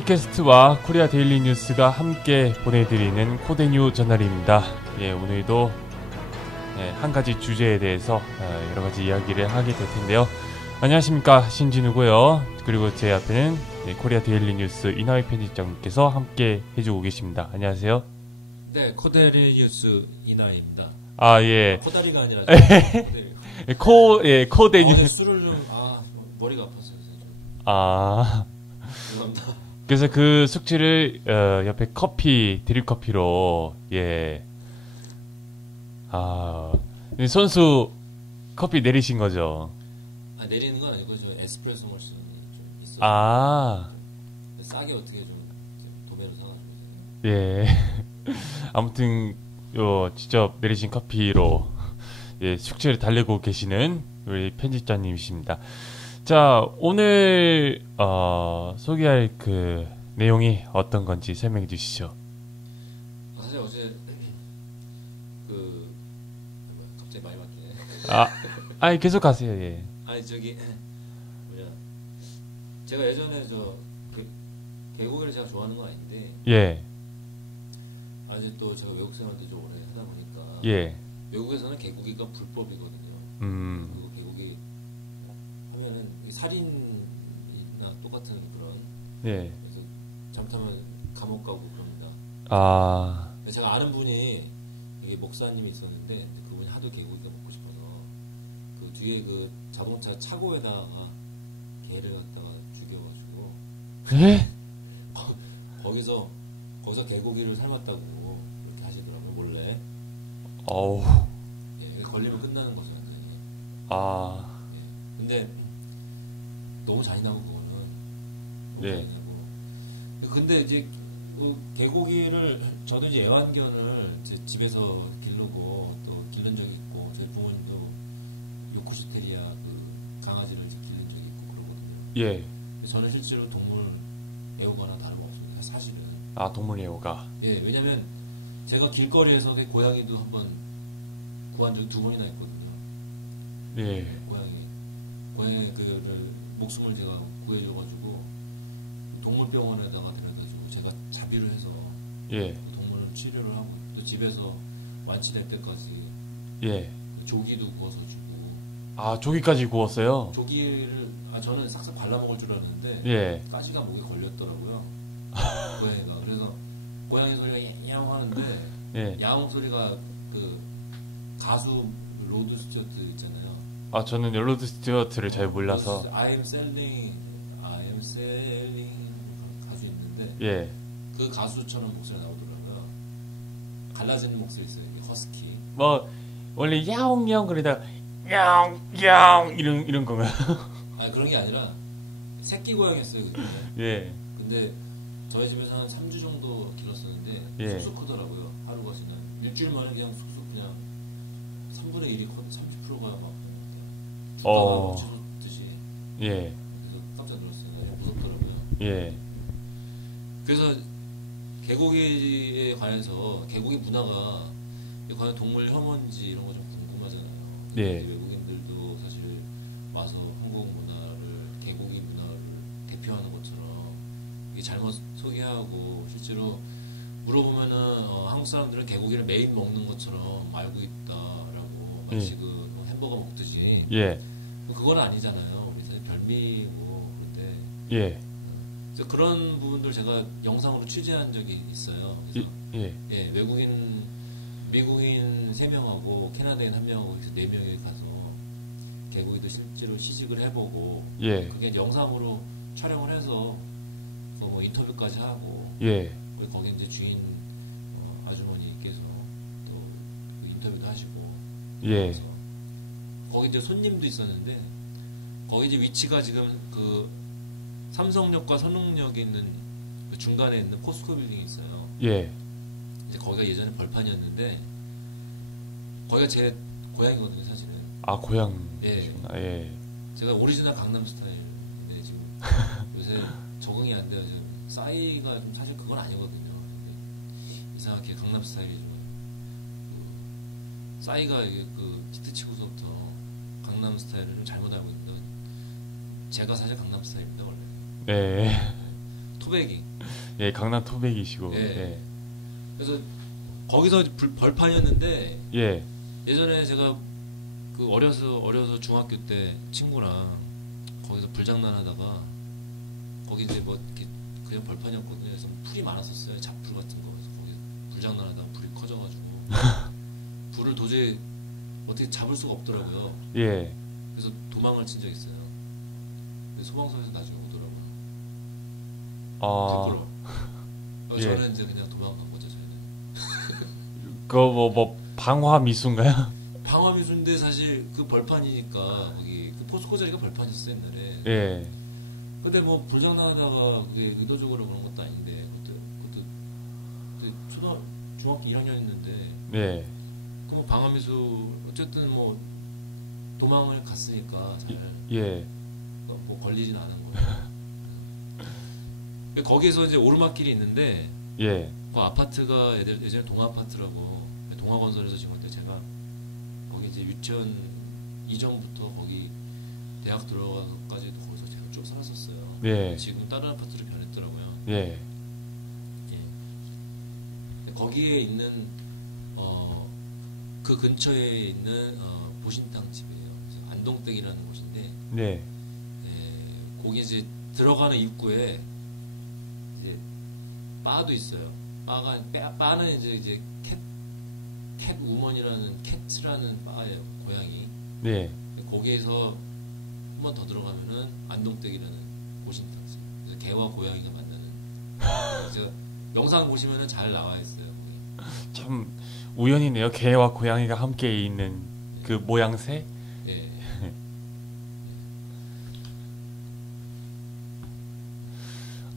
예, 에브리캐스트와 코리아 데일리 뉴스가 함께 보내드리는 코데뉴 저널입니다. 예, 오늘도 예, 한 가지 주제에 대해서 어, 여러 가지 이야기를 하게 될 텐데요. 안녕하십니까 신진우고요. 그리고 제 앞에는 예, 코리아 데일리 뉴스 이나희 편집장님께서 함께 해주고 계십니다. 안녕하세요. 네, 코데리 뉴스 이나입니다. 아 예, 코다리가 아니라 코데리. 예, 코, 예, 코데뉴. 아, 네, 술을 좀 아, 머리가 아팠어요. 아. 그래서 그 숙취를 어, 옆에 커피 드립 커피로 예. 아이 선수 커피 내리신 거죠. 아, 내리는 건 아니고 저 에스프레소 머신이 좀 있어요. 아 싸게 어떻게 좀 도매로 사가지고. 예. 아무튼 요 직접 내리신 커피로 예 숙취를 달래고 계시는 우리 편집자님이십니다. 자 오늘 어, 소개할 그 내용이 어떤 건지 설명해 주시죠. 아, 사실 어제 그 뭐야, 갑자기 많이 바뀌네. 아, 아니 계속 가세요. 예. 아니 저기 뭐냐 제가 예전에 저 그, 개고기를 제가 좋아하는 건 아닌데 예. 아직 또 제가 외국 생활도 좀 오래 하다 보니까 예. 외국에서는 개고기가 불법이거든요. 음. 그리고 개고기 하면은 이 살인이나 똑같은 그런 예. 그래서 잘못하면 감옥 가고 그럽니다. 아. 제가 아는 분이 이게 목사님이 있었는데 그분이 하도 개고기가 먹고 싶어서 그 뒤에 그 자동차 차고에다가 개를 갖다가 죽여가지고 예? 거기서 거기서 개고기를 삶았다고 그렇게 하시더라고요 몰래. 어우. 예, 걸리면 끝나는 거죠. 아. 근데 너무 잔인하고 그거는 네. 잔인하고 근데 이제 그 개고기를 저도 이제 애완견을 이제 집에서 기르고 또 기른 적이 있고 저희 부모님도 요코시테리아 그 강아지를 이제 기른 적이 있고 그러거든요. 예. 저는 실제로 동물 애호가나 다름없습니다. 사실은. 아, 동물 예호가. 예, 왜냐면 제가 길거리에서 그 고양이도 한번 구한 적이 두 번이나 있거든요. 예. 고양이 고양이 그를 목숨을 제가 구해줘가지고 동물병원에다가 데려가지고 제가 자비를 해서 예. 그 동물을 치료를 하고 또 집에서 완치될 때까지 예. 그 조기도 구워서 주고 아, 조기까지 구웠어요? 조기를 아 저는 싹싹 발라 먹을 줄 알았는데 예. 가시가 목에 걸렸더라고요 고양이가 그래서 고양이 소리가 야옹 하는데 예. 야옹 소리가 그 가수 로드 스튜어트 있잖아요 아, 저는 롤로드 스튜어트를 잘 몰라서. I am selling, I am selling 가수 있는데 예. 그 가수처럼 목소리가 나오더라고요. 갈라지는 목소리 있어요. 허스키. 뭐, 원래 야옹야옹 그러다가, 야옹야옹 이런, 이런 건가요? 아 그런 게 아니라 새끼 고양이였어요. 그때. 예. 근데 저희 집에서 한 3주 정도 길렀었는데 예. 쑥쑥 크더라고요. 하루가 지나 일주일 만에 그냥 쑥쑥 그냥 3분의 1이 커, 30%가 막 어. 어. 듯이 예. 그래서 깜짝 놀랐어요. 그냥 무섭더라고요. 예. 그래서 개고기에 관해서 개고기 문화가 과연 동물 혐오인지 이런 거 좀 궁금하잖아요. 네. 외국인들도 사실 와서 한국 문화를 개고기 문화를 대표하는 것처럼 이게 잘못 소개하고 실제로 물어보면은 어, 한국 사람들은 개고기를 매일 먹는 것처럼 알고 있다라고 마치 네. 그뭐 햄버거 먹듯이 예. 그건 아니잖아요. 우리 별미고 그런데 예. 그래서 그런 부분들 제가 영상으로 취재한 적이 있어요. 그래서 예. 예, 외국인, 미국인 3명하고 캐나다인 1명하고 해서 4명이 가서 개고기도 실제로 시식을 해보고 예. 그게 영상으로 촬영을 해서 그뭐 인터뷰까지 하고 예. 거기 이제 주인 어, 아주머니께서 또그 인터뷰도 하시고 예. 거기 이제 손님도 있었는데 거기 이제 위치가 지금 그 삼성역과 선흥역에 있는 그 중간에 있는 코스코 빌딩이 있어요. 예. 이제 거기가 예전에 벌판이었는데 거기가 제 고향이거든요, 사실은. 아, 고향. 예. 예. 제가 오리지널 강남 스타일인데 지금 요새 적응이 안 돼요. 지금 싸이가 좀 사실 그건 아니거든요. 이상하게 강남 스타일이 좀 그, 싸이가 이게 그 히트 치고서부터 강남 스타일을 좀 잘못 알고 있는데 제가 사실 강남 스타일입니다 원래. 네. 토백이. 예, 강남 토백이시고. 예. 예. 그래서 거기서 불- 벌판이었는데 예. 예전에 제가 그 어려서 어려서 중학교 때 친구랑 거기서 불장난하다가 거기 이제 뭐 이렇게 그냥 벌판이었거든요. 그래서 풀이 많았었어요. 잡풀 같은 거. 거기 불장난하다가 불이 커져가지고 불을 도저히 어떻게 잡을 수가 없더라고요. 예. 그래서 도망을 친 적이 있어요. 소방서에서 나중에 오더라고요. 아, 부끄러워. 예. 저는 이제 그냥 도망간 거죠. 저는. 그거 뭐, 뭐, 방화 미수인가요? 방화 미수인데 사실 그 벌판이니까 거기 그 포스코 자리가 벌판이었어 옛날에. 예. 근데 뭐 불장난하다가 그게 의도적으로 그런 것도 아닌데 그것도 그것도 그때 초등 중학교 1학년이었는데 예. 그 방화 미수 어쨌든 뭐 도망을 갔으니까 잘 예. 뭐 걸리진 않은 거예요. 근데 거기에서 이제 오르막길이 있는데 예. 그 아파트가 예전- 예전에 동아 아파트라고 동아 건설에서 지은 건데 제가 거기 이제 유치원 이전부터 거기 대학 들어가서까지도 거기서 제가 쭉 살았었어요. 예. 지금 다른 아파트로 변했더라고요. 예. 예. 거기에 있는 어, 그 근처에 있는 어, 보신탕 집이에요. 안동댁이라는 곳인데 네. 예, 거기 이제 들어가는 입구에 이제 바도 있어요. 바가 바- 바는 이제 이제 캣, 캣 우먼이라는 캣츠라는 바예요. 고양이. 네. 거기에서 한 번 더 들어가면은 안동댁이라는 보신탕집. 그래서 개와 고양이가 만나는. 영상 보시면은 잘 나와 있어요. 참 우연이네요. 개와 고양이가 함께 있는 그 모양새. 예.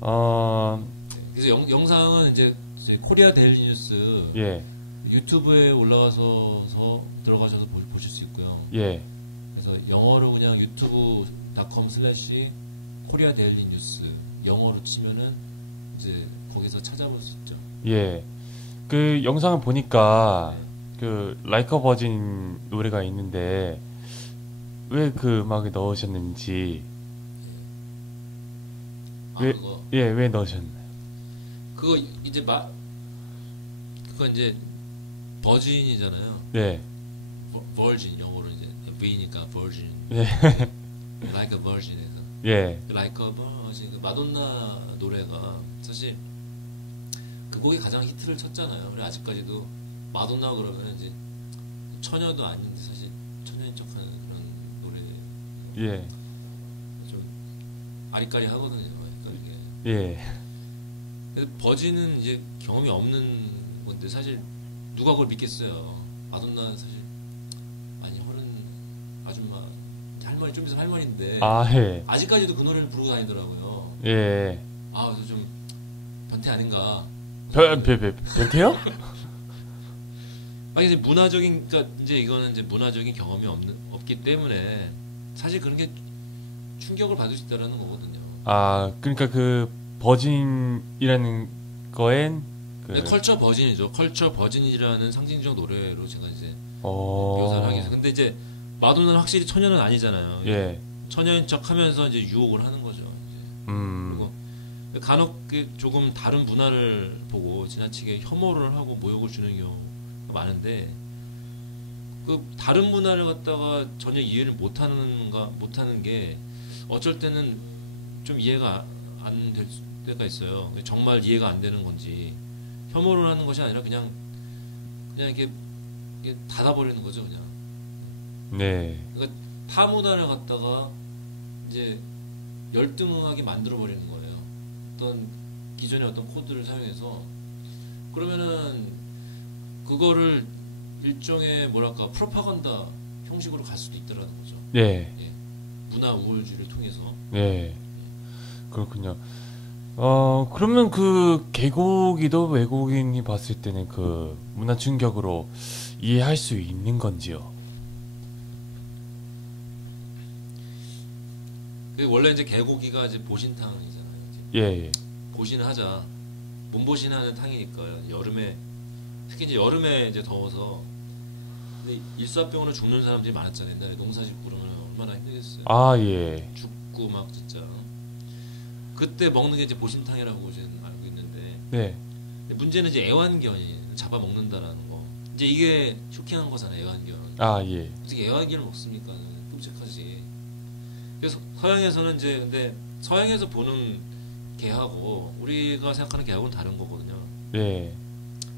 어, 그래서 영, 영상은 이제, 이제 코리아 데일리 뉴스 예. 유튜브에 올라가서 서 들어가셔서 보, 보실 수 있고요. 예. 그래서 영어로 그냥 유튜브.com 슬래시 코리아 데일리 뉴스 영어로 치면은 이제 거기서 찾아볼 수 있죠. 예. 그 영상을 보니까 그 라이커 버진 노래가 있는데 왜 그 음악에 넣으셨는지 아, 왜- 그거 예, 왜 넣으셨나요? 그거 이제 마 그거 이제 버진이잖아요. 네. 버- 버진 영어로 이제 V니까 버진. 예. like a virgin에서 예. like a virgin 그 마돈나 노래가 사실 그 곡이 가장 히트를 쳤잖아요. 그래 아직까지도 마돈나 그러면 이제 처녀도 아닌데 사실 처녀인 척하는 그런 노래 예. 좀 아리까리 하거든요. 그러니까 이게 예. 버진은 이제 경험이 없는 건데 사실 누가 그걸 믿겠어요. 마돈나는 사실 아니 허른 아줌마 할머니 좀 있으면 할머니인데 아, 예. 아직까지도 그 노래를 부르고 다니더라고요. 예. 아 그래서 좀 변태 아닌가. 변, 변태요? 아니 이제 문화적인 그러니까 이제 이거는 이제 문화적인 경험이 없는 없기 때문에 사실 그런 게 충격을 받을 수 있다라는 거거든요. 아, 그러니까 그 버진이라는 거엔 그 근데 컬처 버진이죠. 컬처 버진이라는 상징적 노래로 제가 이제 어. 묘사를 하기 위해서. 근데 이제 마돈나는 확실히 처녀는 아니잖아요. 예. 처녀인 척하면서 이제 유혹을 하는 거죠. 음. 그리고 간혹 그 조금 다른 문화를 보고 지나치게 혐오를 하고 모욕을 주는 경우가 많은데 그 다른 문화를 갖다가 전혀 이해를 못하는가 못하는 게 어쩔 때는 좀 이해가 안 될 때가 있어요. 정말 이해가 안 되는 건지 혐오를 하는 것이 아니라 그냥 그냥 이렇게, 이렇게 닫아버리는 거죠, 그냥. 네. 타 문화를 갖다가 이제 열등하게 만들어 버리는 거예요. 어떤 기존의 어떤 코드를 사용해서 그러면은 그거를 일종의 뭐랄까 프로파간다 형식으로 갈 수도 있더라는 거죠. 네. 문화 우월주의를 통해서. 네. 그렇군요. 어, 그러면 그 개고기도 외국인이 봤을 때는 그 문화 충격으로 이해할 수 있는 건지요? 그 원래 이제 개고기가 이제 보신탕이잖아요. 이제 예, 예. 보신을 하자. 몸보신하는 탕이니까요. 여름에 특히 이제 여름에 이제 더워서 근데 일사병으로 죽는 사람들이 많았잖아요. 옛날에 농사짓고 그러면 얼마나 힘들겠어요. 아, 예. 죽고 막 진짜 그때 먹는 게 이제 보신탕이라고 지금 알고 있는데 네. 문제는 이제 애완견이 잡아 먹는다라는 거. 이제 이게 쇼킹한 거잖아요, 애완견. 아, 예. 어떻게 애완견을 먹습니까? 끔찍하지. 그래서 서양에서는 이제 근데 서양에서 보는 개하고 우리가 생각하는 개하고는 다른 거거든요. 네.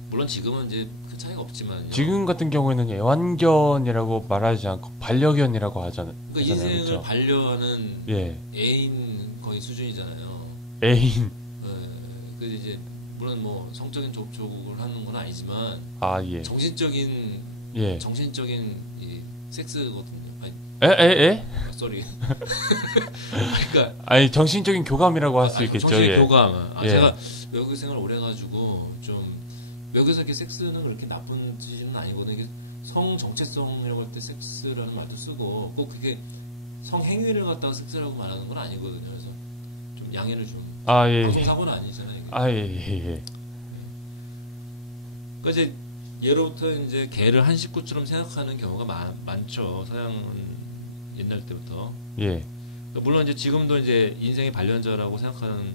물론 지금은 이제 큰 차이가 없지만 지금 같은 경우에는 애완견이라고 말하지 않고 반려견이라고 하잖아요. 그러니까 하잖아요, 인생을 그렇죠? 반려하는 예. 애인 거의 수준이잖아요. 애인. 예. 그 이제 물론 뭐 성적인 접촉을 하는 건 아니지만 아, 예. 정신적인 예. 정신적인 이 섹스거든요. 아니, 에, 에, 에? 아, 쏘리. 그러니까 아니, 정신적인 교감이라고 할수 아니, 있겠죠. 정신 예. 교감. 아, 예. 제가 외국에 생활 오래 가지고 좀 외국에서 이렇게 섹스는 그렇게 나쁜 짓은 아니거든요. 이게 성 정체성이라고 할 때 섹스라는 말도 쓰고 꼭 그게 성 행위를 갖다가 섹스라고 말하는 건 아니거든요. 그래서 좀 양해를 좀 아, 예. 방송 사고는 아니잖아요. 이게. 아, 예, 예, 예. 그러니까 이제 예로부터 이제 개를 한 식구처럼 생각하는 경우가 많, 많죠. 서양은 옛날 때부터. 예. 그러니까 물론 이제 지금도 이제 인생의 반려자라고 생각하는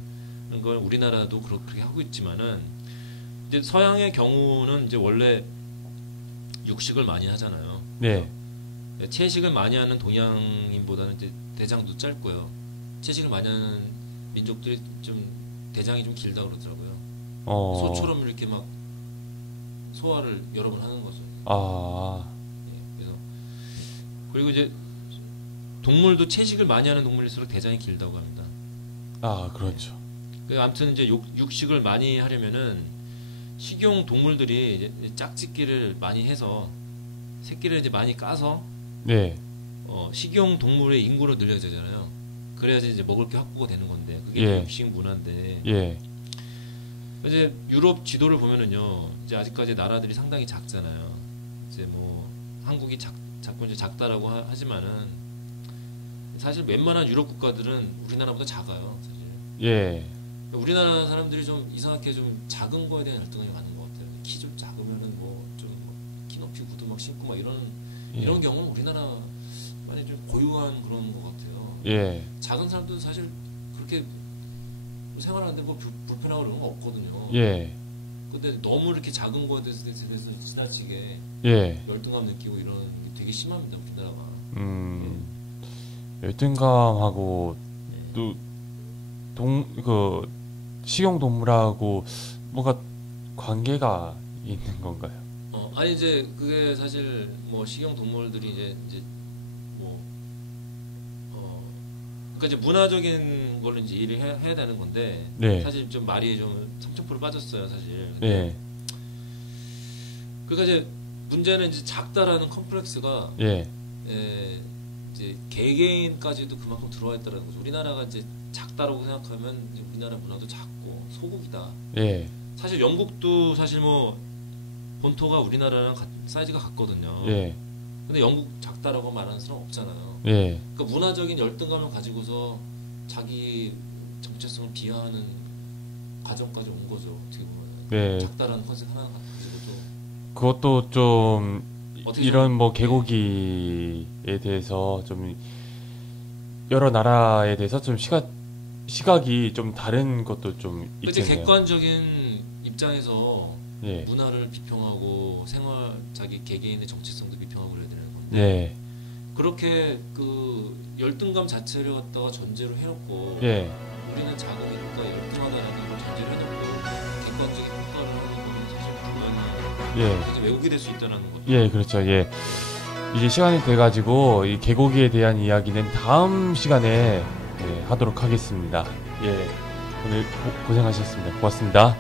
걸 우리나라도 그렇- 그렇게 하고 있지만은 이제 서양의 경우는 이제 원래 육식을 많이 하잖아요. 네. 채식을 많이 하는 동양인보다는 이제 대장도 짧고요. 채식을 많이 하는 민족들이 좀 대장이 좀 길다 그러더라고요. 어. 소처럼 이렇게 막 소화를 여러 번 하는 거죠. 아, 예, 그래서 그리고 이제 동물도 채식을 많이 하는 동물일수록 대장이 길다고 합니다. 아, 그렇죠. 그 아무튼 이제 육, 육식을 많이 하려면은 식용 동물들이 짝짓기를 많이 해서 새끼를 이제 많이 까서 네. 어, 식용 동물의 인구를 늘려야 되잖아요. 그래야지 이제 먹을 게 확보가 되는 건데 그게 예. 육식 문화인데 예. 이제 유럽 지도를 보면은요 이제 아직까지 나라들이 상당히 작잖아요. 이제 뭐 한국이 작, 자꾸 이제 작다라고 하, 하지만은 사실 웬만한 유럽 국가들은 우리나라보다 작아요. 사실. 예. 우리나라 사람들이 좀 이상하게 좀 작은 거에 대한 열등감이 많은 것 같아요. 키 좀 작으면은 뭐좀키 높이 구두 막 신고 막 이런 예. 이런 경우는 우리나라만이 좀 고유한 그런 것 같아요. 예. 작은 사람들은 사실 그렇게 생활하는데 뭐 불, 불편하고 그런 거 없거든요. 예. 근데 너무 이렇게 작은 거에 대해서, 대해서 지나치게 예. 열등감 느끼고 이런 게 되게 심합니다. 우리나라가. 음. 열등감하고 네. 또동 그 식용 동물하고 뭐가 관계가 있는 건가요? 어, 아니 이제 그게 사실 뭐 식용 동물들이 이제 이제 뭐 어, 그러니까 이제 문화적인 걸로 이제 일을 해야, 해야 되는 건데 네. 사실 좀 말이 좀 삼천포로 빠졌어요 사실. 예. 그러니까 이제 문제는 이제 작다라는 컴플렉스가 예. 에, 이제 개개인까지도 그만큼 들어와 있다는 거죠. 우리나라가 이제 작다라고 생각하면 우리나라 문화도 작고 소국이다. 예. 사실 영국도 사실 뭐 본토가 우리나라랑 같- 사이즈가 같거든요. 예. 근데 영국 작다라고 말하는 사람 없잖아요. 예. 그러니까 문화적인 열등감을 가지고서 자기 정체성을 비하하는 과정까지 온 거죠. 어떻게 보면 네. 작다라는 컨셉 하나 가지고도 그것도 좀 이런 뭐 개고기에 대해서 좀 여러 나라에 대해서 좀 시각 시각이 좀 다른 것도 좀 있겠네요. 객관적인 입장에서 예. 문화를 비평하고 생활 자기 개개인의 정체성도 비평하고 그래야 되는 건데 예. 그렇게 그 열등감 자체를 갖다가 전제로 해놓고 예. 우리는 작으니까 열등하다는 걸 전제로 해놓고 객관적인 평가를 하는 예. 왜곡이 될 수 있다는 거죠. 예, 그렇죠. 예. 이제 시간이 돼가지고 이 개고기에 대한 이야기는 다음 시간에 예, 하도록 하겠습니다. 예, 오늘 고, 고생하셨습니다. 고맙습니다.